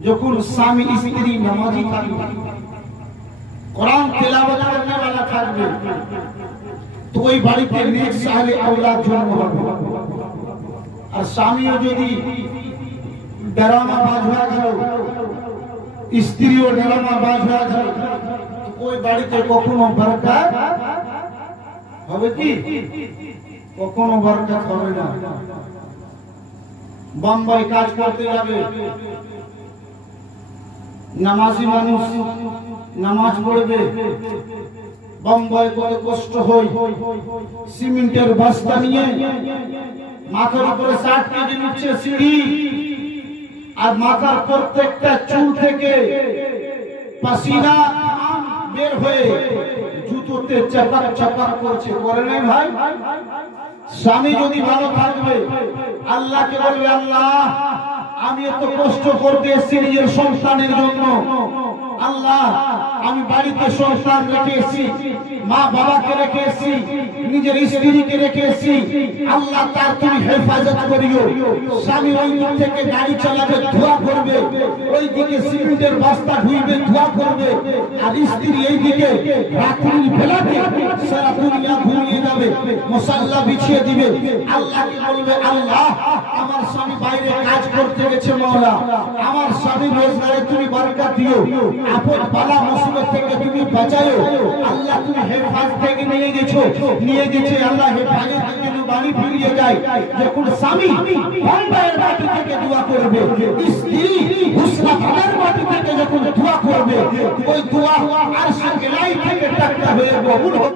যখন স্বামী স্ত্রী নামাজি থাকবে, কোরআন তেলাওয়াত করনে वाला থাকবে, তো ওই বাড়িতে নেক সালে আওলাদ জন্ম হবে। আর স্বামীও যদি ডরামা বাজ হয়ে গেল, স্ত্রীও ডরামা বাজ হয়ে গেল, ওই বাড়িতে কখনো বরকত হবে কি? কখনো বরকত হবে না। বোম্বাই কাজ করতে যাবে, নামাজি মানুষ নামাজ পড়বে, বোম্বাই কত কষ্ট হয়, সিমেন্টের বস্তা নিয়ে মাথার উপরে 60 কেজি উঠছে সিঁড়ি, আর মাথার প্রত্যেকটা চুল থেকে পাসিনা বের হয়ে জুতোতে চাপাক চাপাক করছে, করে নাই ভাই? স্বামী যদি ভালো থাকবে, আল্লাহকে বলবে, আল্লাহ আমি এত কষ্ট করতে এসেছি নিজের সন্তানের জন্য, আল্লাহ আমি বাড়িতে সন্তান রেখে এসেছি, মা বাবাকে রেখে এসেছি, নিজের স্ত্রীকে রেখে এসেছি, আল্লাহ তার তুমি হেফাজত করিও। স্বামী ওই দিক থেকে গাড়ি চালাবে, ধোয়া করবে, ওই দিকে সিমেন্টের বস্তা ধুইবে, ধোয়া করবে, আর স্ত্রী এই দিকে রাত্রির বেলাতে সারা দুনিয়া ঘুরিয়ে যাবে, মশাল্লা বিছিয়ে দিবে। আল্লাহকে বলবে, আল্লাহ আমার স্বামী বাইরে কাজ করতে গেছে, মাওলা আমার স্বামী রোজগারে তুমি বরকত দিও, আপদ বালা মুসিবত থেকে তুমি বাঁচাও। আল্লাহ তুমি হেফাজত থেকে নিয়ে গেছে, আল্লাহ হেফাজত থেকে বাড়ি ফিরিয়ে যায়। যখন স্বামী বোম্বাইয়ের মাটি থেকে দোয়া করবে, স্ত্রী হুসনাবাদের মাটি থেকে যখন দোয়া করবে, ওই দোয়া আরশ গেলাই থেকে টাটকা হয়ে কবুল হবে।